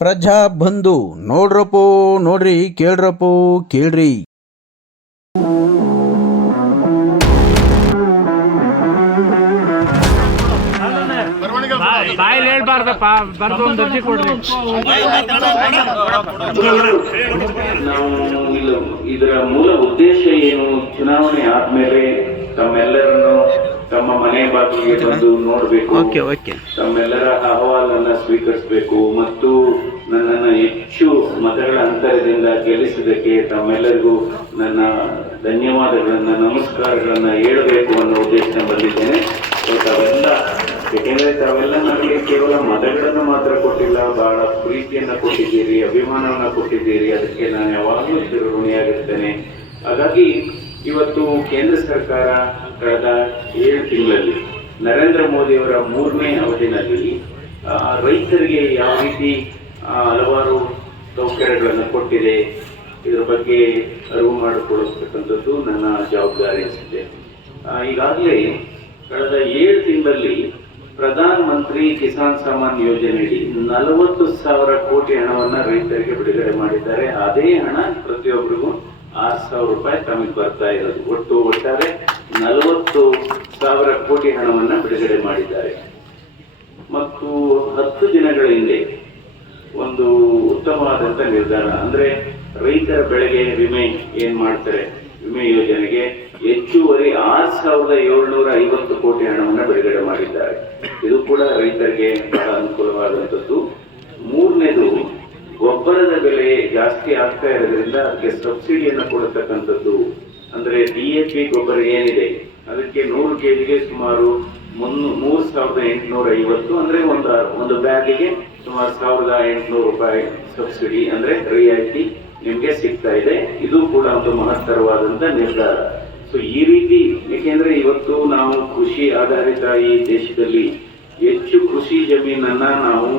ಪ್ರಜಾ ಬಂಧು ನೋಡ್ರಪ್ಪೋ ನೋಡ್ರಿ ಕೇಳ್ರಪ್ಪೋ ಕೇಳ್ರಿ. ಬಾಯಲ್ಲಿ ಹೇಳ್ಬಾರ್ದಪ್ಪ ಬರ್ದು ಒಂದು ಅರ್ಜಿ ಕೊಡ್ರಿ. ನಾವು ಇದರ ಮೂಲ ಉದ್ದೇಶ ಏನು? ಚುನಾವಣೆ ಆದ್ಮೇಲೆ ತಮ್ಮೆಲ್ಲರನ್ನು ತಮ್ಮ ಮನೆ ಬಾಗಿಲಿಗೆ ಬಂದು ನೋಡಬೇಕು. ತಮ್ಮೆಲ್ಲರ ಅಹವಾಲನ್ನ ಸ್ವೀಕರಿಸಬೇಕು ಮತ್ತು ನನ್ನನ್ನು ಹೆಚ್ಚು ಮತಗಳ ಅಂತರದಿಂದ ಗೆಲ್ಲಿಸಿದ್ದಕ್ಕೆ ತಮ್ಮೆಲ್ಲರಿಗೂ ನನ್ನ ಧನ್ಯವಾದಗಳನ್ನ ನಮಸ್ಕಾರಗಳನ್ನ ಹೇಳಬೇಕು ಅನ್ನೋ ಉದ್ದೇಶ ಬಂದಿದ್ದೇನೆ. ತಾವೆಲ್ಲ ಯಾಕೆಂದ್ರೆ ತಾವೆಲ್ಲ ನನಗೆ ಕೇವಲ ಮತಗಳನ್ನು ಮಾತ್ರ ಕೊಟ್ಟಿಲ್ಲ ಬಹಳ ಪ್ರೀತಿಯನ್ನ ಕೊಟ್ಟಿದ್ದೀರಿ ಅಭಿಮಾನವನ್ನ ಕೊಟ್ಟಿದ್ದೀರಿ. ಅದಕ್ಕೆ ನಾನು ಯಾವಾಗಲೂ ಚಿರಋಣಿಯಾಗಿರ್ತೇನೆ ಹಾಗಾಗಿ ಇವತ್ತು ಕೇಂದ್ರ ಸರ್ಕಾರ ಕಳೆದ ಏಳು ತಿಂಗಳಲ್ಲಿ ನರೇಂದ್ರ ಮೋದಿಯವರ ಮೂರನೇ ಅವಧಿನಲ್ಲಿ ರೈತರಿಗೆ ಯಾವ ರೀತಿ ಹಲವಾರು ಸೌಕರ್ಯಗಳನ್ನು ಕೊಟ್ಟಿದೆ, ಇದರ ಬಗ್ಗೆ ಅರಿವು ಮಾಡಿಕೊಡತಕ್ಕಂಥದ್ದು ನನ್ನ ಜವಾಬ್ದಾರಿ ಅನಿಸಿದೆ ಈಗಾಗಲೇ ಕಳೆದ ಏಳು ತಿಂಗಳಲ್ಲಿ ಪ್ರಧಾನ ಮಂತ್ರಿ ಕಿಸಾನ್ ಸಮ್ಮಾನ್ ಯೋಜನೆಯಡಿ ನಲವತ್ತು ಸಾವಿರ ಕೋಟಿ ಹಣವನ್ನು ರೈತರಿಗೆ ಬಿಡುಗಡೆ ಮಾಡಿದ್ದಾರೆ. ಅದೇ ಹಣ ಪ್ರತಿಯೊಬ್ಬರಿಗೂ ಆರು ಸಾವಿರ ರೂಪಾಯಿ ತಮಗೆ ಬರ್ತಾ ಇರೋದು. ಒಟ್ಟು ಒಟ್ಟಾರೆ ನಲವತ್ತು ಸಾವಿರ ಕೋಟಿ ಹಣವನ್ನ ಬಿಡುಗಡೆ ಮಾಡಿದ್ದಾರೆ. ಮತ್ತು ಹತ್ತು ದಿನಗಳ ಹಿಂದೆ ಒಂದು ಉತ್ತಮವಾದಂತ ನಿರ್ಧಾರ. ಅಂದ್ರೆ ರೈತರ ಬೆಳೆಗೆ ವಿಮೆ ಏನ್ ಮಾಡ್ತಾರೆ? ವಿಮೆ ಯೋಜನೆಗೆ ಹೆಚ್ಚುವರಿ ಆರ್ ಸಾವಿರದ ಏಳ್ನೂರ ಐವತ್ತು ಕೋಟಿ ಹಣವನ್ನು ಬಿಡುಗಡೆ ಮಾಡಿದ್ದಾರೆ. ಇದು ಕೂಡ ರೈತರಿಗೆ ಬಹಳ ಅನುಕೂಲವಾದಂಥದ್ದು ಮೂರನೇದು ಗೊಬ್ಬರದ ಬೆಲೆ ಜಾಸ್ತಿ ಆಗ್ತಾ ಇರೋದ್ರಿಂದ ಅದಕ್ಕೆ ಸಬ್ಸಿಡಿಯನ್ನು ಕೊಡತಕ್ಕಂಥದ್ದು, ಅಂದ್ರೆ ಡಿ ಎ ಪಿ ಗೊಬ್ಬರ ಏನಿದೆ, ಅದಕ್ಕೆ ನೂರು ಕೆಜಿಗೆ ಸುಮಾರು ಮುನ್ನೂ, ಮೂರ್ ಸಾವಿರದ ಎಂಟುನೂರ ಐವತ್ತು ಅಂದ್ರೆ ಒಂದು ಒಂದು ಬ್ಯಾಗಿಗೆ ಸುಮಾರು ಸಾವಿರದ ಎಂಟುನೂರು ರೂಪಾಯಿ ಸಬ್ಸಿಡಿ ಅಂದ್ರೆ ರಿಯಾಯಿತಿ ನಿಮ್ಗೆ ಸಿಗ್ತಾ ಇದೆ. ಇದು ಕೂಡ ಒಂದು ಮಹತ್ತರವಾದಂತ ನಿರ್ಧಾರ. ಸೊ ಈ ರೀತಿ, ಏಕೆಂದ್ರೆ ಇವತ್ತು ನಾವು ಕೃಷಿ ಆಧಾರಿತ ಈ ದೇಶದಲ್ಲಿ ಹೆಚ್ಚು ಕೃಷಿ ಜಮೀನನ್ನ ನಾವು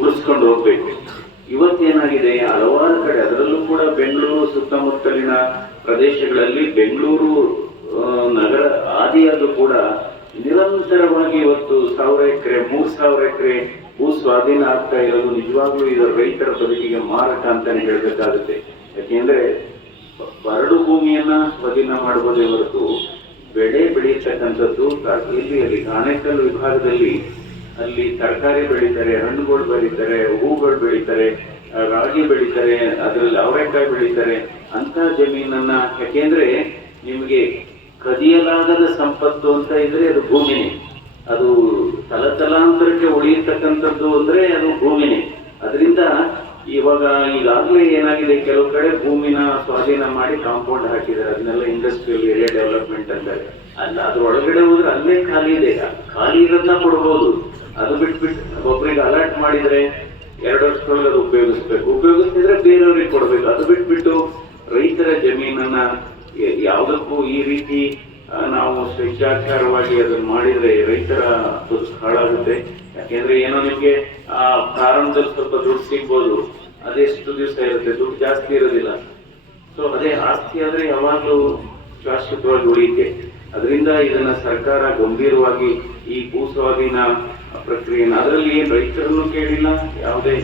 ಉಳಿಸ್ಕೊಂಡು ಹೋಗ್ಬೇಕು. ಇವತ್ತೇನಾಗಿದೆ? ಹಲವಾರು ಕಡೆ, ಅದರಲ್ಲೂ ಕೂಡ ಬೆಂಗಳೂರು ಸುತ್ತಮುತ್ತಲಿನ ಪ್ರದೇಶಗಳಲ್ಲಿ ಬೆಂಗಳೂರು ನಗರ ಆದಿಯಾದರೂ ಕೂಡ ನಿರಂತರವಾಗಿ ಇವತ್ತು ಸಾವಿರ ಎಕರೆ, ಮೂರ್ ಸಾವಿರ ಎಕರೆ ಭೂ ಸ್ವಾಧೀನ ಆಗ್ತಾ ಇರೋದು ನಿಜವಾಗ್ಲೂ ಇದರ ರೈತರ ಬದುಕಿಗೆ ಮಾರಕ ಅಂತಾನೆ ಹೇಳ್ಬೇಕಾಗುತ್ತೆ. ಯಾಕೆಂದ್ರೆ, ಬರಡು ಭೂಮಿಯನ್ನ ಸ್ವಾಧೀನ ಮಾಡಬಹುದೇ ಹೊರತು ಬೆಳೆ ಬೆಳೆಯತಕ್ಕಂಥದ್ದು ಇಲ್ಲಿ ಅಲ್ಲಿ ಆನೇಕಲ್ ವಿಭಾಗದಲ್ಲಿ ಅಲ್ಲಿ ತರಕಾರಿ ಬೆಳೀತಾರೆ, ಹಣ್ಣುಗಳು ಬೆಳೀತಾರೆ, ಹೂಗಳು ಬೆಳೀತಾರೆ ರಾಗಿ ಬೆಳೀತಾರೆ, ಅದರಲ್ಲಿ ಅವರೆಕಾಯಿ ಬೆಳೀತಾರೆ. ಅಂತ ಜಮೀನನ್ನ, ಯಾಕೆಂದ್ರೆ ನಿಮಗೆ ಕದಿಯಲಾಗದ ಸಂಪತ್ತು ಅಂತ ಇದ್ರೆ ಅದು ಭೂಮಿನೇ. ಅದು ತಲತಲಾಂತರಕ್ಕೆ ಉಳಿಯತಕ್ಕಂಥದ್ದು ಅಂದ್ರೆ ಅದು ಭೂಮಿನೇ. ಅದರಿಂದ ಇವಾಗ ಈಗಾಗಲೇ ಏನಾಗಿದೆ, ಕೆಲವು ಕಡೆ ಭೂಮಿನ ಸ್ವಾಧೀನ ಮಾಡಿ ಕಾಂಪೌಂಡ್ ಹಾಕಿದ್ದಾರೆ. ಅದನ್ನೆಲ್ಲ ಇಂಡಸ್ಟ್ರಿಯಲ್ ಏರಿಯಾ ಡೆವಲಪ್ಮೆಂಟ್ ಅಂತಾರೆ. ಅಲ್ಲ ಅದ್ರ ಒಳಗಡೆ ಹೋದ್ರೆ ಅಲ್ಲೇ ಖಾಲಿ ಇದೆ. ಖಾಲಿ ಇರೋದನ್ನ ಕೊಡ್ಬೋದು. ಅದು ಬಿಟ್ಬಿಟ್ಟು ಒಬ್ಬರಿಗೆ ಅಲರ್ಟ್ ಮಾಡಿದ್ರೆ ಎರಡು ವರ್ಷದೊಳಗೆ ಅದು ಉಪಯೋಗಿಸ್ಬೇಕು. ಉಪಯೋಗಿಸ್ತಿದ್ರೆ ಬೇರೆಯವ್ರಿಗೆ ಕೊಡಬೇಕು. ಅದು ಬಿಟ್ಬಿಟ್ಟು ರೈತರ ಜಮೀನನ್ನ ಯಾವುದಕ್ಕೂ ಈ ರೀತಿ ನಾವು ಸ್ವೇಚ್ಛಾಚಾರವಾಗಿ ಅದನ್ನ ಮಾಡಿದ್ರೆ ರೈತರ ದುಡ್ಡು ಹಾಳಾಗುತ್ತೆ. ಯಾಕೆಂದ್ರೆ ಏನೋ ನಿಮ್ಗೆ, ಆ, ಪ್ರಾರಂಭದಲ್ಲಿ ಸ್ವಲ್ಪ ದುಡ್ಡು ಸಿಗ್ಬೋದು. ಅದೆಷ್ಟು ದಿವಸ ಇರುತ್ತೆ. ದುಡ್ಡು ಜಾಸ್ತಿ ಇರೋದಿಲ್ಲ. ಸೊ ಅದೇ ಆಸ್ತಿ ಆದ್ರೆ ಯಾವಾಗಲೂ ಶಾಶ್ವತವಾಗಿ ಉಳಿಯುತ್ತೆ. ಅದರಿಂದ ಇದನ್ನ ಸರ್ಕಾರ ಗಂಭೀರವಾಗಿ ಈ ಭೂ ಸ್ವಾಧೀನ ಪ್ರಕ್ರಿಯೆನ. ಅದರಲ್ಲಿ ಏನು ರೈತರನ್ನು ಕೇಳಿಲ್ಲ, ಯಾವುದೇ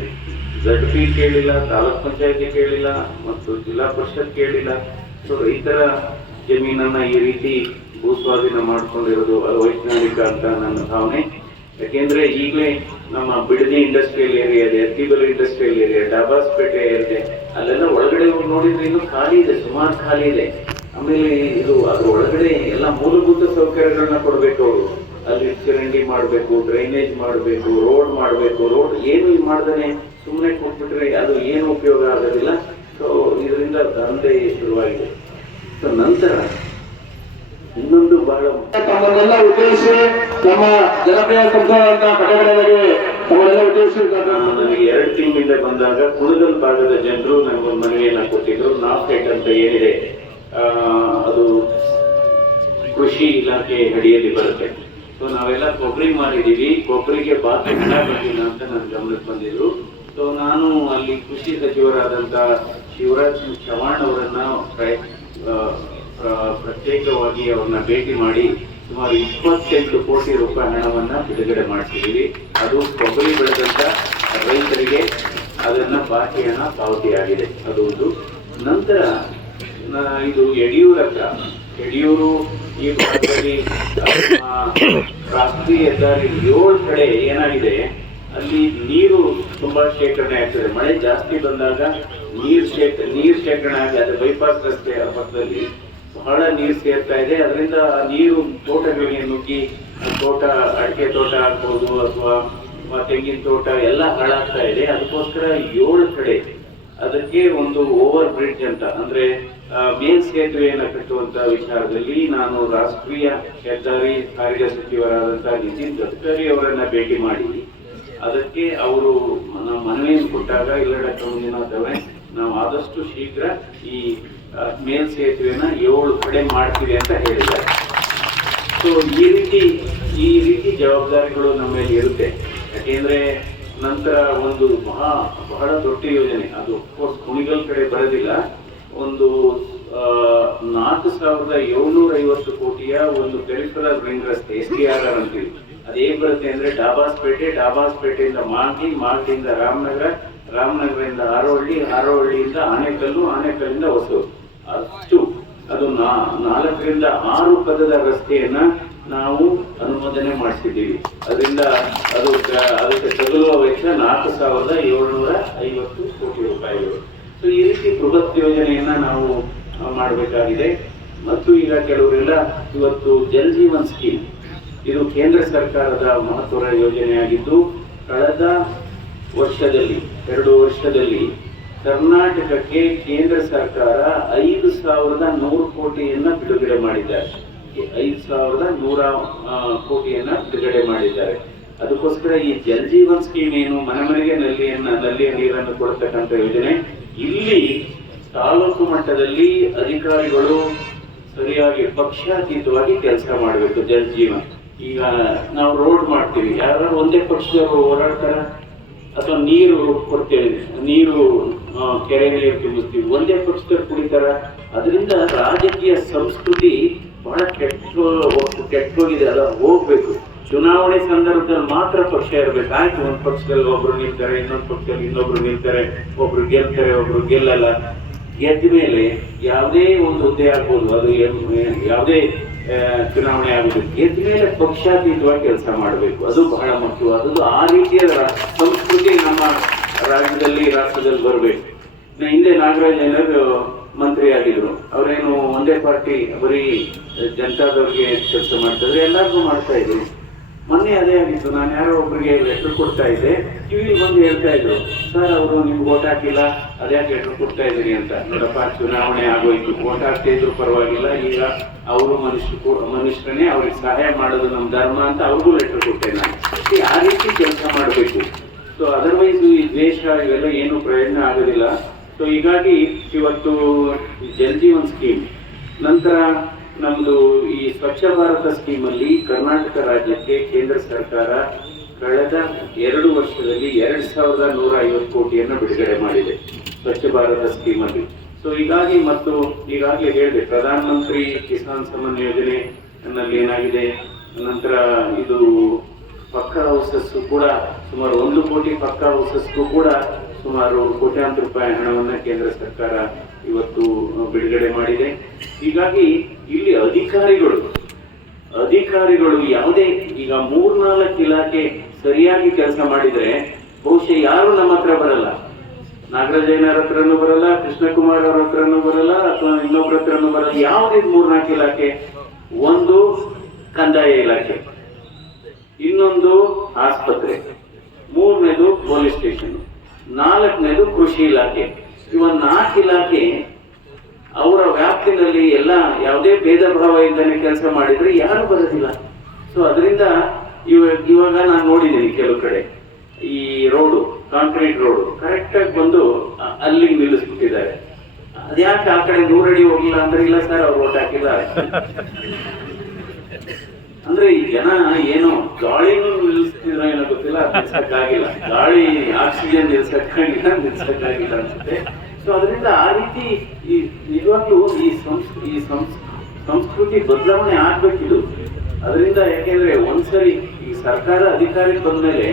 ಝಡ್ ಪಿ ಕೇಳಿಲ್ಲ, ತಾಲೂಕ್ ಪಂಚಾಯತಿ ಕೇಳಿಲ್ಲ, ಮತ್ತು ಜಿಲ್ಲಾ ಪರಿಷತ್ ಕೇಳಿಲ್ಲ. ಸೊ ರೈತರ ಜಮೀನನ್ನ ಈ ರೀತಿ ಭೂ ಸ್ವಾಧೀನ ಮಾಡ್ಕೊಂಡಿರೋದು ವೈಜ್ಞಾನಿಕ ಅಂತ ನನ್ನ ಭಾವನೆ. ಯಾಕೆಂದ್ರೆ ಈಗಲೇ ನಮ್ಮ ಬಿಡದಿ ಇಂಡಸ್ಟ್ರಿಯಲ್ ಏರಿಯಾ ಇದೆ, ಅತ್ತಿಬೆಲೆ ಇಂಡಸ್ಟ್ರಿಯಲ್ ಏರಿಯಾ ಡಾಬಾಸ್ಪೇಟೆ ಇದೆ ಅಲ್ಲೆಲ್ಲ ಒಳಗಡೆ ಹೋಗಿ ನೋಡಿದ್ರೆ ಇನ್ನು ಖಾಲಿ ಇದೆ, ಸುಮಾರು ಖಾಲಿ ಇದೆ. ಆಮೇಲೆ ಇದು ಅದ್ರ ಒಳಗಡೆ ಎಲ್ಲ ಮೂಲಭೂತ ಸೌಕರ್ಯಗಳನ್ನ ಕೊಡಬೇಕು ಅವರು. ಅಲ್ಲಿ ಚರಂಡಿ ಮಾಡಬೇಕು ಡ್ರೈನೇಜ್ ಮಾಡಬೇಕು ರೋಡ್ ಮಾಡಬೇಕು ರೋಡ್ ಏನು ಮಾಡ್ದೇನೆ ಸುಮ್ಮನೆ ಕೊಟ್ಬಿಟ್ರೆ ಅದು ಏನು ಉಪಯೋಗ ಆಗೋದಿಲ್ಲ. ಸೊ ಇದರಿಂದ ದಂಧೆ ಶುರುವಾಗಿದೆ. ಸೊ ನಂತರ ಇನ್ನೊಂದು ಬಹಳ ತಮ್ಮನ್ನೆಲ್ಲ ಉದ್ದೇಶಿಸಿ ನಮ್ಮ ಜನಪ್ರಿಯ ಸಂಸ್ಥೆಗಳನ್ನ ಪಟಗಳಿಗೆ ತಮ್ಮನ್ನೆಲ್ಲ ಉದ್ದೇಶಿ ನಾನು ನನಗೆ ಎರಡು ತಿಂಗಳಿಂದ ಬಂದಾಗ ಕುಣಗಲ್ ಭಾಗದ ಜನರು ನನಗೊಂದು ಮನವಿಯನ್ನ ಕೊಟ್ಟಿದ್ರು. ನಾಫ್ಟೆಕ್ ಅಂತ ಏನಿದೆ ಅದು ಕೃಷಿ ಇಲಾಖೆ ಅಡಿಯಲ್ಲಿ ಬರುತ್ತೆ. ಸೊ ನಾವೆಲ್ಲ ಕೊಬ್ಬರಿ ಮಾಡಿದೀವಿ ಕೊಬ್ಬರಿಗೆ ಬಾಕಿ ಹಣ ಬರ್ತಿಲ್ಲ ಅಂತ ನನ್ನ ಗಮನಕ್ಕೆ ಬಂದಿದ್ರು. ಸೊ ನಾನು ಅಲ್ಲಿ ಕೃಷಿ ಸಚಿವರಾದಂತ ಶಿವರಾಜ್ ಸಿಂಗ್ ಚೌಹಾಣ್ ಅವರನ್ನ ಪ್ರತ್ಯೇಕವಾಗಿ ಅವ್ರನ್ನ ಭೇಟಿ ಮಾಡಿ ಸುಮಾರು ಇಪ್ಪತ್ತೆಂಟು ಕೋಟಿ ರೂಪಾಯಿ ಹಣವನ್ನ ಬಿಡುಗಡೆ ಮಾಡ್ತಿದ್ದೀವಿ. ಅದು ಕೊಬ್ಬರಿ ಬೆಳೆದಂತ ರೈತರಿಗೆ ಅದನ್ನ ಬಾಕಿ ಹಣ ಪಾವತಿಯಾಗಿದೆ ಅದೊಂದು ನಂತರ, ನ- ಇದು ಯಡಿಯೂರಪ್ಪ ಯಡಿಯೂರು ಈ ಭಾಗದಲ್ಲಿ ರಾಷ್ಟ್ರೀಯ ಹೆದ್ದಾರಿ ಏಳು ಕಡೆ ಏನಾಗಿದೆ, ಅಲ್ಲಿ ನೀರು ತುಂಬಾ ಶೇಖರಣೆ ಆಗ್ತದೆ. ಮಳೆ ಜಾಸ್ತಿ ಬಂದಾಗ ನೀರು ಶೇಖ, ನೀರು ಶೇಖರಣೆ ಆಗಿ ಅದು ಬೈಪಾಸ್ ರಸ್ತೆ ಪಕ್ಕದಲ್ಲಿ ಬಹಳ ನೀರು ಸೇರ್ತಾ ಇದೆ. ಅದರಿಂದ ನೀರು ತೋಟಗಳಿಗೆ ನುಗ್ಗಿ, ತೋಟ, ಅಡಿಕೆ ತೋಟ ಆಗ್ಬೋದು ಅಥವಾ ತೆಂಗಿನ ತೋಟ ಎಲ್ಲ ಹಾಳಾಗ್ತಾ ಇದೆ. ಅದಕ್ಕೋಸ್ಕರ ಏಳು ಕಡೆ ಅದಕ್ಕೆ ಒಂದು ಓವರ್ ಬ್ರಿಡ್ಜ್ ಅಂತ, ಅಂದ್ರೆ ಮೇನ್ ಸೇತುವೆಯನ್ನು ಕಟ್ಟುವಂತ ವಿಚಾರದಲ್ಲಿ ನಾನು ರಾಷ್ಟ್ರೀಯ ಹೆದ್ದಾರಿ ಸಾರಿಗೆ ಸಚಿವರಾದಂತಹ ನಿತಿನ್ ಗಡ್ಕರಿ ಅವರನ್ನ ಭೇಟಿ ಮಾಡಿ, ಅದಕ್ಕೆ ಅವರು ನಮ್ಮ ಮನವಿಯನ್ನು ಕೊಟ್ಟಾಗ ಇಲ್ಲ ಮುಂದಿನ ನಾವು ಆದಷ್ಟು ಶೀಘ್ರ ಈ ಮೇಲ್ ಸೇತುವೆನ ಏಳು ಕಡೆ ಮಾಡ್ತೀವಿ ಅಂತ ಹೇಳಿದ್ದಾರೆ. ಸೊ ಈ ರೀತಿ ಈ ರೀತಿ ಜವಾಬ್ದಾರಿಗಳು ನಮ್ಮಲ್ಲಿ ಮೇಲೆ ಇರುತ್ತೆ. ಯಾಕೆಂದ್ರೆ ನಂತರ ಒಂದು ಮಹಾ ಬಹಳ ದೊಡ್ಡ ಯೋಜನೆ. ಅದು ಕೋರ್ಸ್ ಕುಣಿಗಲ್ ಕಡೆ ಬರೋದಿಲ್ಲ. ಒಂದು ನಾಲ್ಕು ಸಾವಿರದ ಏಳ್ನೂರ ಐವತ್ತು ಕೋಟಿಯ ಒಂದು ಪೆರಿಫರಲ್ ರಿಂಗ್ ರಸ್ತೆ ಎಸ್ ಟಿ ಆರ್ ಆರ್ ಅದು ಹೇಗ್ ಬರುತ್ತೆ ಅಂದ್ರೆ ಡಾಬಾಸ್ಪೇಟೆ, ಡಾಬಾಸ್ಪೇಟೆಯಿಂದ ಮಾಲ್ಟಿ ಮಾಲ್ಟಿಯಿಂದ ರಾಮನಗರ, ರಾಮನಗರದಿಂದ ಆರೋಹಳ್ಳಿ ಆರೋಹಳ್ಳಿಯಿಂದ ಆನೆಕಲ್ಲು, ಆನೆಕಲ್ಲಿಂದ ಹೊಸೂರು. ಅಷ್ಟು. ಅದು ನಾಲ್ಕರಿಂದ ಆರು ಪದದ ರಸ್ತೆಯನ್ನ ನಾವು ಅನುಮೋದನೆ ಮಾಡಿಸಿದ್ದೀವಿ. ಅದರಿಂದ ಅದು ಅದಕ್ಕೆ ತಗುಲುವ ವೆಚ್ಚ ನಾಲ್ಕು ಸಾವಿರದ ಏಳ್ನೂರ ಐವತ್ತು ಕೋಟಿ ರೂಪಾಯಿಗಳು. ಸೊ ಈ ರೀತಿ ಬೃಹತ್ ಯೋಜನೆಯನ್ನ ನಾವು ಮಾಡಬೇಕಾಗಿದೆ. ಮತ್ತು ಈಗ ಕೆಲವರೆಲ್ಲ ಇವತ್ತು ಜಲ್ ಜೀವನ್ ಸ್ಕೀಮ್, ಇದು ಕೇಂದ್ರ ಸರ್ಕಾರದ ಮಹತ್ವದ ಯೋಜನೆಯಾಗಿದ್ದು, ಕಳೆದ ವರ್ಷದಲ್ಲಿ, ಎರಡು ವರ್ಷದಲ್ಲಿ ಕರ್ನಾಟಕಕ್ಕೆ ಕೇಂದ್ರ ಸರ್ಕಾರ ಐದು ಸಾವಿರದ ನೂರು ಕೋಟಿಯನ್ನು ಬಿಡುಗಡೆ ಮಾಡಿದ್ದಾರೆ. ಐದು ಸಾವಿರದ ನೂರ ಕೋಟಿಯನ್ನ ಬಿಡುಗಡೆ ಮಾಡಿದ್ದಾರೆ. ಅದಕ್ಕೋಸ್ಕರ ಈ ಜಲ್ ಜೀವನ್ ಸ್ಕೀಮ್ ಏನು ಮನೆ ಮನೆಗೆ ನಲ್ಲಿಯನ್ನ ನಲ್ಲಿಯ ನೀರನ್ನು ಕೊಡ್ತಕ್ಕಂಥ ಯೋಜನೆ, ಇಲ್ಲಿ ತಾಲೂಕು ಮಟ್ಟದಲ್ಲಿ ಅಧಿಕಾರಿಗಳು ಸರಿಯಾಗಿ ಪಕ್ಷಾತೀತವಾಗಿ ಕೆಲಸ ಮಾಡಬೇಕು ಜಲ್ ಜೀವನ್. ಈಗ ನಾವು ರೋಡ್ ಮಾಡ್ತೀವಿ ಯಾರು ಒಂದೇ ಪಕ್ಷದವರು ಹೋರಾಡ್ತಾರ ಅಥವಾ ನೀರು ಕೊಡ್ತೇವೆ, ನೀರು ಕೆರೆ ನೀರು ತುಂಬಿಸ್ತೀವಿ, ಒಂದೇ ಪಕ್ಷದವ್ರು ಕುಡಿತಾರ? ಅದರಿಂದ ರಾಜಕೀಯ ಸಂಸ್ಕೃತಿ ಬಹಳ ಕೆಟ್ಟ ಹೋಗಿದೆ ಅಲ್ಲ ಹೋಗ್ಬೇಕು. ಚುನಾವಣೆ ಸಂದರ್ಭದಲ್ಲಿ ಮಾತ್ರ ಪಕ್ಷ ಇರಬೇಕು. ಆಯ್ತು, ಒಂದು ಪಕ್ಷದಲ್ಲಿ ಒಬ್ರು ನಿಲ್ತಾರೆ, ಇನ್ನೊಂದು ಪಕ್ಷದಲ್ಲಿ ಇನ್ನೊಬ್ರು ನಿಲ್ತಾರೆ, ಒಬ್ರು ಗೆಲ್ತಾರೆ, ಒಬ್ರು ಗೆಲ್ಲಲ್ಲ. ಗೆದ್ದ ಮೇಲೆ ಯಾವುದೇ ಒಂದು ಹುದ್ದೆ ಆಗ್ಬೋದು, ಅದು ಯಾವುದೇ ಚುನಾವಣೆ ಆಗುದು. ಗೆದ್ದ ಮೇಲೆ ಪಕ್ಷಾತೀತವಾಗಿ ಕೆಲಸ ಮಾಡಬೇಕು. ಅದು ಬಹಳ ಅದು ಆ ರೀತಿಯ ಸಂಸ್ಕೃತಿ ನಮ್ಮ ರಾಜ್ಯದಲ್ಲಿ, ರಾಷ್ಟ್ರದಲ್ಲಿ ಬರಬೇಕು. ಹಿಂದೆ ನಾಗರಾಜ್ ಏನರು ಮಂತ್ರಿ ಆಗಿದ್ರು ಅವರೇನು ಒಂದೇ ಪಾರ್ಟಿ ಬರೀ ಜನತಾದವ್ರಿಗೆ ಕೆಲಸ ಮಾಡ್ತಿದ್ರು ಎಲ್ಲರಿಗೂ ಮಾಡ್ತಾ ಇದ್ರು. ಮೊನ್ನೆ ಅದೇ ಆಗಿತ್ತು, ನಾನು ಯಾರೋ ಒಬ್ಬರಿಗೆ ಲೆಟರ್ ಕೊಡ್ತಾ ಇದ್ದೆ. ಕಿವಿಲಿ ಬಂದು ಹೇಳ್ತಾ ಇದ್ರು ಸರ್ ಅವರು ನಿಮ್ಗೆ ಓಟ್ ಹಾಕಿಲ್ಲ, ಅದ್ಯಾಕೆ ಲೆಟರ್ ಕೊಡ್ತಾ ಇದ್ದೀರಿ ಅಂತ. ನೋಡಪ್ಪ, ಚುನಾವಣೆ ಆಗೋಯ್ತು. ಓಟ್ ಹಾಕ್ತಾ ಇದ್ರು ಪರವಾಗಿಲ್ಲ, ಈಗ ಅವರು ಮನುಷ್ಯ ಮನುಷ್ಯನೇ ಅವ್ರಿಗೆ ಸಹಾಯ ಮಾಡೋದು ನಮ್ಮ ಧರ್ಮ ಅಂತ ಅವ್ರಿಗೂ ಲೆಟರ್ ಕೊಟ್ಟೆ ನಾನು. ಆ ರೀತಿ ಕೆಲಸ ಮಾಡಬೇಕು. ಸೊ ಅದರ್ವೈಸ್ ಈ ದ್ವೇಷ ಇವೆಲ್ಲ ಏನು ಪ್ರಯೋಜನ ಆಗೋದಿಲ್ಲ. ಸೊ ಹೀಗಾಗಿ ಇವತ್ತು ಜಲ್ ಜೀವನ್ ಸ್ಕೀಮ್ ನಂತರ ನಮ್ಮದು ಈ ಸ್ವಚ್ಛ ಭಾರತ ಸ್ಕೀಮ್ ಅಲ್ಲಿ ಕರ್ನಾಟಕ ರಾಜ್ಯಕ್ಕೆ ಕೇಂದ್ರ ಸರ್ಕಾರ ಕಳೆದ ಎರಡು ವರ್ಷದಲ್ಲಿ ಎರಡ್ ಸಾವಿರದ ನೂರ ಐವತ್ತು ಕೋಟಿಯನ್ನು ಬಿಡುಗಡೆ ಮಾಡಿದೆ ಸ್ವಚ್ಛ ಭಾರತ ಸ್ಕೀಮ್ ಅಲ್ಲಿ. ಸೊ ಹೀಗಾಗಿ ಮತ್ತು ಈಗಾಗಲೇ ಹೇಳಿದೆ ಪ್ರಧಾನ ಮಂತ್ರಿ ಕಿಸಾನ್ ಸಮ್ಮಾನ್ ಯೋಜನೆ ನಲ್ಲಿ ಏನಾಗಿದೆ, ನಂತರ ಇದು ಪಕ್ಕಾ ಹೌಸಸ್ ಕೂಡ ಸುಮಾರು ಒಂದು ಕೋಟಿ ಪಕ್ಕಾ ಹೌಸಸ್ಗೂ ಕೂಡ ಸುಮಾರು ಕೋಟ್ಯಾಂತರ ರೂಪಾಯಿ ಹಣವನ್ನ ಕೇಂದ್ರ ಸರ್ಕಾರ ಇವತ್ತು ಬಿಡುಗಡೆ ಮಾಡಿದೆ. ಹೀಗಾಗಿ ಇಲ್ಲಿ ಅಧಿಕಾರಿಗಳು ಅಧಿಕಾರಿಗಳು ಯಾವುದೇ ಈಗ ಮೂರ್ನಾಲ್ಕು ಇಲಾಖೆ ಸರಿಯಾಗಿ ಕೆಲಸ ಮಾಡಿದ್ರೆ ಬಹುಶಃ ಯಾರು ನಮ್ಮ ಹತ್ರ ಬರಲ್ಲ. ನಾಗರಾಜಯ್ಯನವ್ರ ಹತ್ರನೂ ಬರಲ್ಲ, ಕೃಷ್ಣಕುಮಾರ್ ಅವ್ರ ಹತ್ರನೂ ಬರಲ್ಲ, ಅಥವಾ ಇನ್ನೊಬ್ಬರ ಹತ್ರನೂ ಬರಲ್ಲ. ಯಾವುದೇ ಮೂರ್ನಾಲ್ಕು ಇಲಾಖೆ, ಒಂದು ಕಂದಾಯ ಇಲಾಖೆ, ಇನ್ನೊಂದು ಆಸ್ಪತ್ರೆ, ಮೂರನೇದು ಪೊಲೀಸ್ ಸ್ಟೇಷನ್. ನಾಲ್ಕನೇದು ಕೃಷಿ ಇಲಾಖೆ. ಇವ ನಾಲ್ಕು ಇಲಾಖೆ ಅವರ ವ್ಯಾಪ್ತಿನಲ್ಲಿ ಎಲ್ಲ ಯಾವುದೇ ಭೇದ ಭಾವ ಇಲ್ಲದೆ ಕೆಲಸ ಮಾಡಿದ್ರೆ ಯಾರು ಬರೋದಿಲ್ಲ. ಸೊ ಅದರಿಂದ ಇವಾಗ ಇವಾಗ ನಾನು ನೋಡಿದ್ದೀನಿ ಕೆಲವು ಕಡೆ. ಈ ರೋಡು, ಕಾಂಕ್ರೀಟ್ ರೋಡು ಕರೆಕ್ಟಾಗಿ ಬಂದು ಅಲ್ಲಿ ನಿಲ್ಲಿಸ್ಬಿಟ್ಟಿದ್ದಾರೆ. ಅದ್ಯಾಕೆ ಆ ಕಡೆ ನೂರಡಿ ಹೋಗಿಲ್ಲ ಅಂದ್ರೆ ಇಲ್ಲ ಸರ್, ಅವ್ರು ಓಟ್ ಹಾಕಿಲ್ಲ ಅಂದ್ರೆ ಈ ಜನ ಏನು ಗಾಳಿನೂ ನಿಲ್ಲಿಸ್ತಿರೋ ಏನೋ ಗೊತ್ತಿಲ್ಲ ನಿಲ್ಸಕ್ಕಾಗಿಲ್ಲ. ಗಾಳಿ ಆಕ್ಸಿಜನ್ ನಿಲ್ಸಕ್ಕಾಗಿಲ್ಲ ನಿಲ್ಸಕ್ಕಾಗಿಲ್ಲ ಅನ್ಸುತ್ತೆ. ಸೊ ಅದರಿಂದ ಆ ರೀತಿ ಈ ನಿಜವಾಗ್ಲೂ ಈ ಸಂಸ್ ಈ ಸಂಸ್, ಸಂಸ್ಕೃತಿ ಬದಲಾವಣೆ ಆಗ್ಬೇಕಿದು. ಅದರಿಂದ ಯಾಕೆಂದ್ರೆ ಒಂದ್ಸರಿ ಈ ಸರ್ಕಾರ ಅಧಿಕಾರಕ್ಕೆ ಬಂದ್ಮೇಲೆ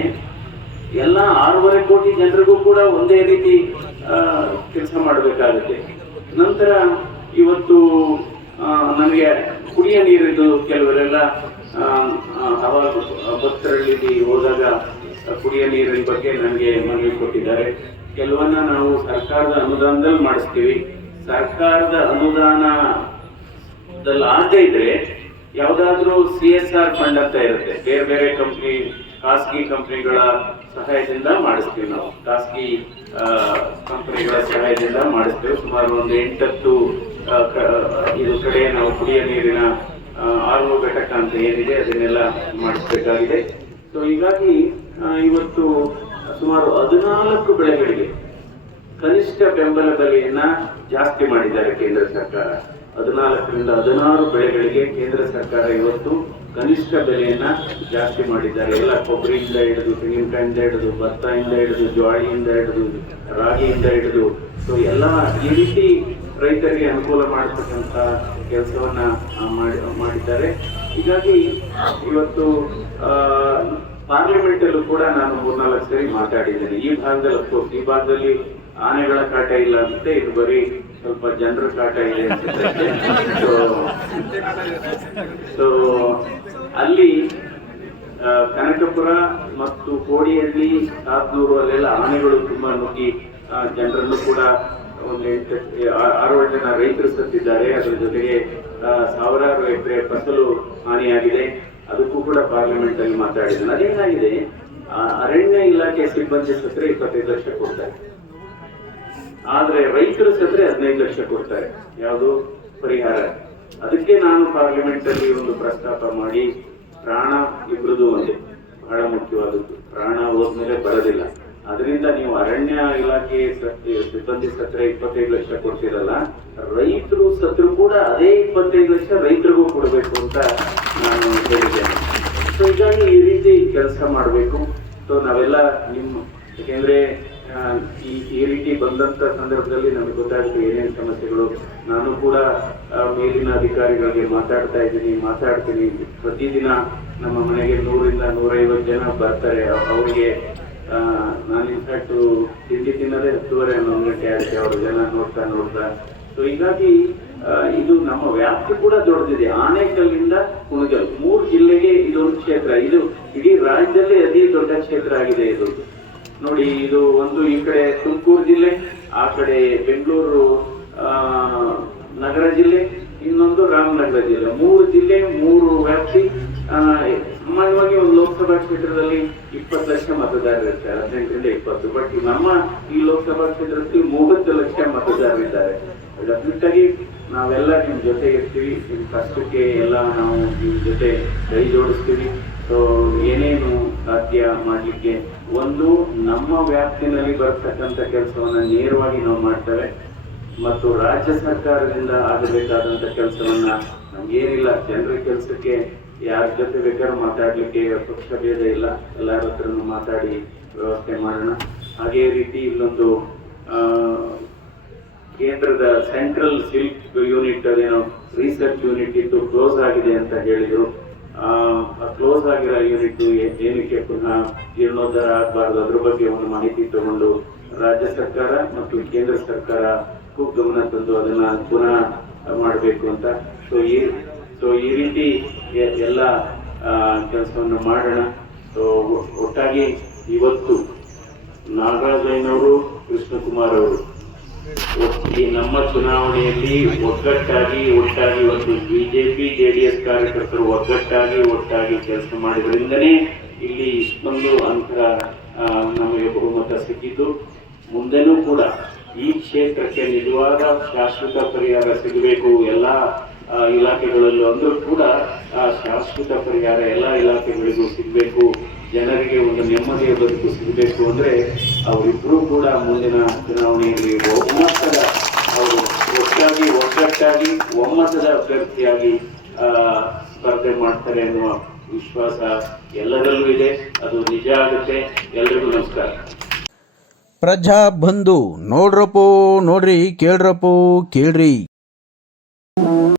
ಎಲ್ಲ ಆರೂವರೆ ಕೋಟಿ ಜನರಿಗೂ ಕೂಡ ಒಂದೇ ರೀತಿ ಕೆಲಸ ಮಾಡಬೇಕಾಗುತ್ತೆ. ನಂತರ ಇವತ್ತು ನಮಗೆ ಕುಡಿಯ ನೀರಿದ್ದು ಕೆಲವರೆಲ್ಲ ಅವಾಗ ಭಕ್ತರಲ್ಲಿ ಹೋದಾಗ ಕುಡಿಯ ನೀರಿನ ಬಗ್ಗೆ ನನಗೆ ಮನವಿ ಕೊಟ್ಟಿದ್ದಾರೆ. ಕೆಲವನ್ನ ನಾವು ಸರ್ಕಾರದ ಅನುದಾನದಲ್ಲಿ ಮಾಡಿಸ್ತೀವಿ. ಸರ್ಕಾರದ ಅನುದಾನದಲ್ಲಿ ಆಗದೆ ಇದ್ರೆ ಯಾವ್ದಾದ್ರು ಸಿ ಎಸ್ ಆರ್ ಫಂಡ್ ಅಂತ ಇರುತ್ತೆ. ಬೇರೆ ಬೇರೆ ಕಂಪ್ನಿ, ಖಾಸಗಿ ಕಂಪ್ನಿಗಳ ಸಹಾಯದಿಂದ ಮಾಡಿಸ್ತೀವಿ ನಾವು. ಖಾಸಗಿ ಕಂಪನಿಗಳ ಸಹಾಯದಿಂದ ಮಾಡಿಸ್ತೇವೆ. ಸುಮಾರು ಒಂದು ಎಂಟತ್ತು ಇದು ಕಡೆ ನಾವು ಕುಡಿಯ ನೀರಿನ ಆರ್ ಒ ಘಟಕ ಅಂತ ಏನಿದೆ ಅದನ್ನೆಲ್ಲ ಮಾಡಿಸ್ಬೇಕಾಗಿದೆ. ಸೊ ಹೀಗಾಗಿ ಇವತ್ತು ಸುಮಾರು ಹದಿನಾಲ್ಕು ಬೆಳೆಗಳಿಗೆ ಕನಿಷ್ಠ ಬೆಂಬಲ ಬೆಲೆಯನ್ನ ಜಾಸ್ತಿ ಮಾಡಿದ್ದಾರೆ ಕೇಂದ್ರ ಸರ್ಕಾರ. ಹದಿನಾಲ್ಕರಿಂದ ಹದಿನಾರು ಬೆಳೆಗಳಿಗೆ ಕೇಂದ್ರ ಸರ್ಕಾರ ಇವತ್ತು ಕನಿಷ್ಠ ಬೆಲೆಯನ್ನ ಜಾಸ್ತಿ ಮಾಡಿದ್ದಾರೆ. ಎಲ್ಲ ಕೊಬ್ಬರಿಯಿಂದ ಹಿಡಿದು, ತೆಂಗಿನಕಾಯಿಂದ ಹಿಡಿದು ಭತ್ತದಿಂದ ಹಿಡಿದು, ಜ್ವಾಳಿಯಿಂದ ಹಿಡಿದು, ರಾಗಿಯಿಂದ ಹಿಡಿದು. ಸೊ ಎಲ್ಲ ಈ ರೀತಿ ರೈತರಿಗೆ ಅನುಕೂಲ ಮಾಡತಕ್ಕಂತ ಕೆಲಸವನ್ನ ಮಾಡಿ, ಮಾಡಿದ್ದಾರೆ. ಹೀಗಾಗಿ ಇವತ್ತು ಪಾರ್ಲಿಮೆಂಟ್ ಅಲ್ಲೂ ಕೂಡ ನಾನು ಮೂರ್ನಾಲ್ಕು ಸರಿ ಮಾತಾಡಿದ್ದೇನೆ. ಈ ಭಾಗದಲ್ಲಿ ಅಫ್ಕೋರ್ಸ್ ಈ ಭಾಗದಲ್ಲಿ ಆನೆಗಳ ಕಾಟ ಇಲ್ಲ ಅಂತೆ ಇದು ಬರೀ ಸ್ವಲ್ಪ ಜನರ ಕಾಟ ಇದೆ ಸೊ ಅಲ್ಲಿ ಕನಕಪುರ ಮತ್ತು ಕೋಡಿಯಲ್ಲಿ ಸಾತ್ನೂರು ಅಲ್ಲೆಲ್ಲ ಆನೆಗಳು ತುಂಬಾ ನುಗ್ಗಿ ಜನರನ್ನು ಕೂಡ ಒಂದು ಎಂಟು ಆರು ಜನ ರೈತರು ಸತ್ತಿದ್ದಾರೆ. ಅದರ ಜೊತೆಗೆ ಸಾವಿರಾರು ಎಕರೆ ಫಸಲು ಹಾನಿಯಾಗಿದೆ. ಅದಕ್ಕೂ ಕೂಡ ಪಾರ್ಲಿಮೆಂಟ್ ಅಲ್ಲಿ ಮಾತಾಡಿದ್ದೇನೆ ಅದೇನಾಗಿದೆ ಅರಣ್ಯ ಇಲಾಖೆ ಸಿಬ್ಬಂದಿ ಸತ್ರೆ ಇಪ್ಪತ್ತೈದು ಲಕ್ಷ ಕೊಡ್ತಾರೆ. ಆದ್ರೆ ರೈತರು ಸತ್ರೆ ಹದಿನೈದು ಲಕ್ಷ ಕೊಡ್ತಾರೆ. ಯಾವುದು? ಪರಿಹಾರ. ಅದಕ್ಕೆ ನಾನು ಪಾರ್ಲಿಮೆಂಟ್ ಅಲ್ಲಿ ಒಂದು ಪ್ರಸ್ತಾಪ ಮಾಡಿ, ಪ್ರಾಣ ಇಬ್ಬರದು ಒಂದೇ. ಬಹಳ ಮುಖ್ಯವಾದದ್ದು. ಪ್ರಾಣ ಹೋದ್ಮೇಲೆ ಬರೋದಿಲ್ಲ. ಅದರಿಂದ ನೀವು ಅರಣ್ಯ ಇಲಾಖೆ ಸಿಬ್ಬಂದಿ ಸತ್ರ ಇಪ್ಪತ್ತೈದು ಲಕ್ಷ ಕೊಡ್ತಿರಲ್ಲ ರೈತರು ಸತ್ರು ಕೂಡ ಅದೇ ಇಪ್ಪತ್ತೈದು ಲಕ್ಷ ರೈತರಿಗೂ ಕೊಡಬೇಕು ಅಂತ ನಾನು ಹೇಳಿದ್ದೇನೆ. ಸೊ ಹೀಗಾಗಿ ಈ ರೀತಿ ಕೆಲಸ ಮಾಡಬೇಕು. ಸೊ ನಾವೆಲ್ಲ ನಿಮ್ಮ, ಯಾಕೆಂದ್ರೆ ಈ ಈ ರೀತಿ ಬಂದಂತ ಸಂದರ್ಭದಲ್ಲಿ ನಮಗೆ ಗೊತ್ತಾಗುತ್ತೆ ಏನೇನು ಸಮಸ್ಯೆಗಳು. ನಾನು ಕೂಡ ಮೇಲಿನ ಅಧಿಕಾರಿಗಳಿಗೆ ಮಾತಾಡ್ತಾ ಇದ್ದೀನಿ, ಮಾತಾಡ್ತೀನಿ. ಪ್ರತಿದಿನ ನಮ್ಮ ಮನೆಗೆ ನೂರಿಂದ ನೂರೈವತ್ತು ಜನ ಬರ್ತಾರೆ. ಅವ್- ಅವ್ರಿಗೆ ನಾನು ಇನ್ಫ್ಯಾಕ್ಟ್ ತಿಂಡಿ ತಿನ್ನೋದೇ ಹತ್ತುವರೆ ಹನ್ನೊಂದು ಗಂಟೆ ಆಗುತ್ತೆ ಅವ್ರಿಗೆಲ್ಲ ನೋಡ್ತಾ ನೋಡ್ತಾ. ಸೊ ಹೀಗಾಗಿ ಇದು ನಮ್ಮ ವ್ಯಾಪ್ತಿ ಕೂಡ ದೊಡ್ಡದಿದೆ. ಆನೇಕಲ್ಲಿಂದ ಕುಣಗಲ್, ಮೂರು ಜಿಲ್ಲೆಗೆ ಇದೊಂದು ಕ್ಷೇತ್ರ. ಇದು ಇಡೀ ರಾಜ್ಯದಲ್ಲಿ ಅತಿ ದೊಡ್ಡ ಕ್ಷೇತ್ರ ಆಗಿದೆ ಇದು. ನೋಡಿ, ಇದು ಒಂದು ಈ ಕಡೆ ತುಮಕೂರು ಜಿಲ್ಲೆ, ಆ ಕಡೆ ಬೆಂಗಳೂರು ನಗರ ಜಿಲ್ಲೆ, ಇನ್ನೊಂದು ರಾಮನಗರ ಜಿಲ್ಲೆ. ಮೂರು ಜಿಲ್ಲೆ, ಮೂರು ವ್ಯಾಪ್ತಿ ಸಾಮಾನ್ಯವಾಗಿ ಒಂದು ಲೋಕಸಭಾ ಕ್ಷೇತ್ರದಲ್ಲಿ ಇಪ್ಪತ್ತು ಲಕ್ಷ ಮತದಾರರು ಇರ್ತಾರೆ, ಹದಿನೆಂಟರಿಂದ ಇಪ್ಪತ್ತು. ಬಟ್ ನಮ್ಮ ಈ ಲೋಕಸಭಾ ಕ್ಷೇತ್ರದಲ್ಲಿ ಮೂವತ್ತು ಲಕ್ಷ ಮತದಾರರಿದ್ದಾರೆ ಆಗಿ ನಾವೆಲ್ಲ ನಿಮ್ ಜೊತೆ ಇರ್ತೀವಿ, ನಿಮ್ ಕಷ್ಟಕ್ಕೆ ಎಲ್ಲ ನಾವು ನಿಮ್ ಜೊತೆ ಕೈ ಜೋಡಿಸ್ತೀವಿ. ಸೊ ಏನೇನು ಸಾಧ್ಯ ಮಾಡಲಿಕ್ಕೆ? ಒಂದು, ನಮ್ಮ ವ್ಯಾಪ್ತಿನಲ್ಲಿ ಬರ್ತಕ್ಕಂಥ ಕೆಲಸವನ್ನ ನೇರವಾಗಿ ನಾವು ಮಾಡ್ತೇವೆ. ಮತ್ತು ರಾಜ್ಯ ಸರ್ಕಾರದಿಂದ ಆಗಬೇಕಾದಂತ ಕೆಲಸವನ್ನ ನಮ್ಗೇನಿಲ್ಲ, ಜನರ ಕೆಲಸಕ್ಕೆ ಯಾರ ಜೊತೆ ಬೇಕಾದ್ರೂ ಮಾತಾಡ್ಲಿಕ್ಕೆ ಪಕ್ಷ ಭೇದ ಇಲ್ಲ. ಎಲ್ಲರ ಹತ್ರನೂ ಮಾತಾಡಿ ವ್ಯವಸ್ಥೆ ಮಾಡೋಣ. ಹಾಗೆ ರೀತಿ ಇಲ್ಲೊಂದು ಕೇಂದ್ರದ ಸೆಂಟ್ರಲ್ ಸಿಲ್ಕ್ ಯೂನಿಟ್ ಅದೇನೋ ರಿಸರ್ಚ್ ಯೂನಿಟ್ ಇದ್ದು ಕ್ಲೋಸ್ ಆಗಿದೆ ಅಂತ ಹೇಳಿದ್ರು. ಕ್ಲೋಸ್ ಆಗಿರೋ ಯೂನಿಟ್ ಏನಕ್ಕೆ ಪುನಃ ಜೀರ್ಣೋದ್ಧಾರ ಆಗಬಾರ್ದು? ಅದ್ರ ಬಗ್ಗೆ ಒಂದು ಮಾಹಿತಿ ತಗೊಂಡು ರಾಜ್ಯ ಸರ್ಕಾರ ಮತ್ತು ಕೇಂದ್ರ ಸರ್ಕಾರ ಗಮನ ತಂದು ಅದನ್ನ ಪುನಃ ಮಾಡಬೇಕು ಅಂತ. ಸೊ ಈ ಸೊ ಈ ರೀತಿ ಎಲ್ಲ ಕೆಲಸವನ್ನು ಮಾಡೋಣ. ಸೊ ಒಟ್ಟಾಗಿ ಇವತ್ತು ನಾಗರಾಜಯ್ಯನವರು ಕೃಷ್ಣಕುಮಾರ್ ಅವರು ಈ ನಮ್ಮ ಚುನಾವಣೆಯಲ್ಲಿ ಒಗ್ಗಟ್ಟಾಗಿ, ಒಟ್ಟಾಗಿ ಇವತ್ತು ಬಿಜೆಪಿ, ಜೆಡಿಎಸ್ ಕಾರ್ಯಕರ್ತರು ಒಗ್ಗಟ್ಟಾಗಿ, ಒಟ್ಟಾಗಿ ಕೆಲಸ ಮಾಡಿದ್ರಿಂದನೇ ಇಲ್ಲಿ ಇಷ್ಟೊಂದು ಅಂತರ ನಮಗೆ ಬಹುಮತ ಸಿಕ್ಕಿದ್ದು. ಮುಂದೆನೂ ಕೂಡ ಈ ಕ್ಷೇತ್ರಕ್ಕೆ ನಿಜವಾದ ಶಾಶ್ವತ ಪರಿಹಾರ ಸಿಗಬೇಕು. ಎಲ್ಲ ಇಲಾಖೆಗಳಲ್ಲೂ ಅಂದ್ರೂ ಕೂಡ, ಆ, ಶಾಶ್ವತ ಪರಿಹಾರ ಎಲ್ಲ ಇಲಾಖೆಗಳಿಗೂ ಸಿಗಬೇಕು, ಜನರಿಗೆ ಒಂದು ನೆಮ್ಮದಿಯ ಬದುಕು ಸಿಗಬೇಕು ಅಂದ್ರೆ ಅವರಿಬ್ರು ಕೂಡ ಮುಂದಿನ ಚುನಾವಣೆಯಲ್ಲಿ ಒಮ್ಮತದ ಅವರು ಒಟ್ಟಾಗಿ, ಒಗ್ಗಟ್ಟಾಗಿ, ಒಮ್ಮತದ ಅಭ್ಯರ್ಥಿಯಾಗಿ ಸ್ಪರ್ಧೆ ಮಾಡ್ತಾರೆ ಅನ್ನುವ ವಿಶ್ವಾಸ ಎಲ್ಲರಲ್ಲೂ ಇದೆ. ಅದು ನಿಜ ಆಗುತ್ತೆ. ಎಲ್ರಿಗೂ ನಮಸ್ಕಾರ. ಪ್ರಜಾ ಬಂಧು, ನೋಡ್ರಪ್ಪೋ, ನೋಡ್ರಿ, ಕೇಳ್ರಪ್ಪೋ, ಕೇಳ್ರಿ.